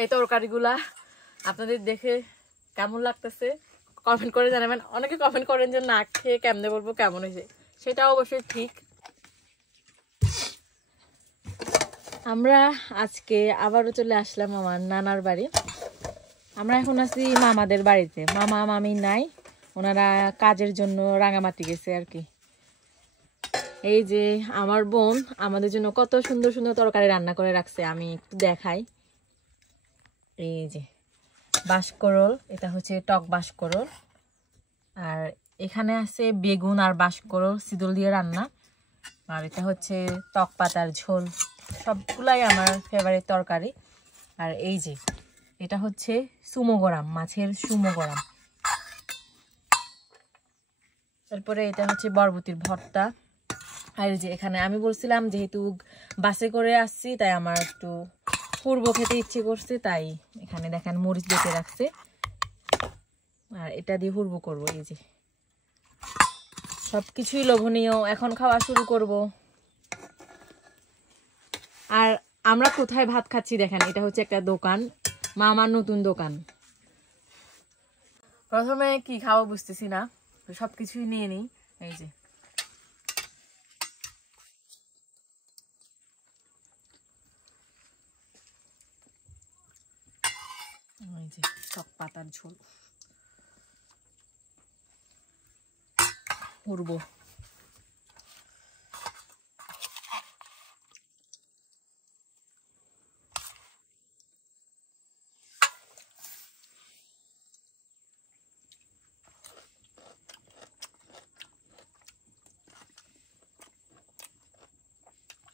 এই তরকারিগুলা আপনাদের দেখে কেমন লাগতেছে কমেন্ট করে জানাবেন। অনেকে কমেন্ট করেন যে না খেয়ে কেমনে বলবো কেমন হয়েছে, সেটা অবশ্যই ঠিক। আমরা আজকে আবারও চলে আসলাম আমার নানার বাড়ি। আমরা এখন আছি মামাদের বাড়িতে, মামা মামি নাই, ওনারা কাজের জন্য রাঙামাটি গেছে আর কি। এই যে আমার বোন আমাদের জন্য কত সুন্দর সুন্দর তরকারি রান্না করে রাখছে, আমি একটু দেখাই। এই যে বাঁশকরল, এটা হচ্ছে টক বাঁশকরল, আর এখানে আছে বেগুন আর বাঁশকরল সিদল দিয়ে রান্না, আর এটা হচ্ছে টক পাতার ঝোল। সবগুলাই আমার ফেভারিট তরকারি। আর এই যে এটা হচ্ছে সুমোগরাম, মাছের সুমোগরাম। তারপরে এটা হচ্ছে বরবটির ভর্তা। আর এই যে এখানে আমি বলছিলাম যেহেতু বাসে করে আসছি তাই আমার একটু পূর্ব খেতে ইচ্ছে করছে, তাই এখানে দেখেন মরিচ বেটে রাখছে, আর এটা দিয়ে হুড়বো করবো। এই যে সবকিছুই লোভনীয়, এখন খাওয়া শুরু করব। আর আমরা কোথায় ভাত খাচ্ছি দেখেন, এটা হচ্ছে একটা দোকান, মামার নতুন দোকান। প্রথমে কি খাওয়া বুঝতেছি না, সবকিছুই নিয়ে নিই। এই যে টক পাতার ঝোল করব।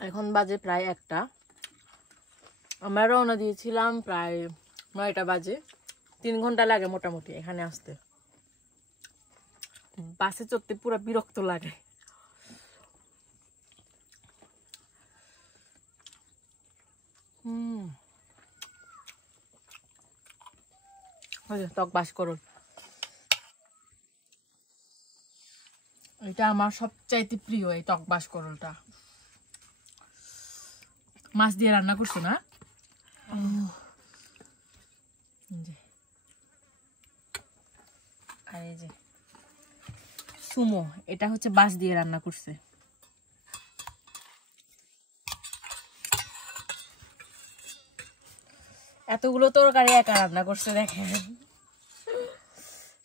এখন বাজে প্রায় 1টা, আমরা রওনা দিয়েছিলাম প্রায় 9টা বাজে। 3 ঘন্টা লাগে মোটামুটি এখানে আসতে। বাসে চড়তে পুরো বিরক্ত লাগে। টক বাঁশকরল, এটা আমার সবচাইতে প্রিয়। এই টক বাঁশকরলটা মাছ দিয়ে রান্না করছো না? আর এই যে সুমো, এটা হচ্ছে বাঁশ দিয়ে রান্না করছে। এতগুলো তরকারি একা রান্না করছে দেখেন।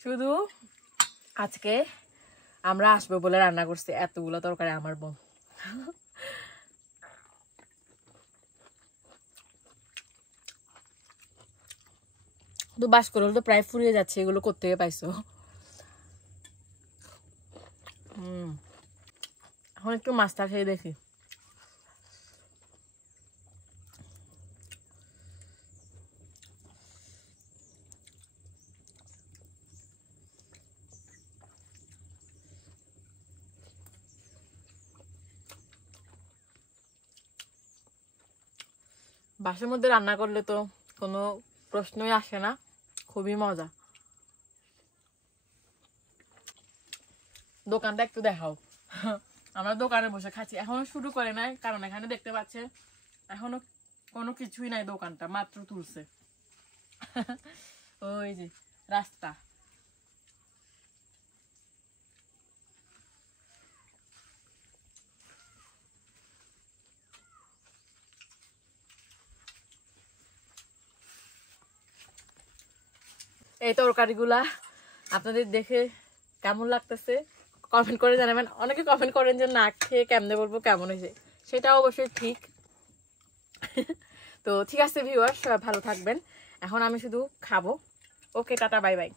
শুধু আজকে আমরা আসবো বলে রান্না করছে এতগুলো তরকারি আমার বোন। তো বাঁশকরল তো প্রায় ফুরিয়ে যাচ্ছে, এগুলো কোত্থেকে পাইছো? এখন একটু মাছটা খেয়ে দেখি। বাঁশের মধ্যে রান্না করলে তো কোনো প্রশ্নই আসে না, খুবই মজা। দোকানটা একটু দেখাও। আমরা দোকানে বসে খাচ্ছি, এখনো শুরু করে নাই, কারণ এখানে দেখতে পাচ্ছে এখনো কোনো কিছুই নাই, দোকানটা মাত্র তুলছে। ওই যে রাস্তা, এই তরকারিগুলা আপনাদের দেখে কেমন লাগতেছে কমেন্ট করে জানাবেন। অনেকে কমেন্ট করেন যে না খেয়ে কেমনে বলবো কেমন হয়েছে, সেটা অবশ্যই ঠিক। তো ঠিক আছে ভিউয়ার্স, সবাই ভালো থাকবেন। এখন আমি শুধু খাবো। ওকে, টাটা, বাই বাই।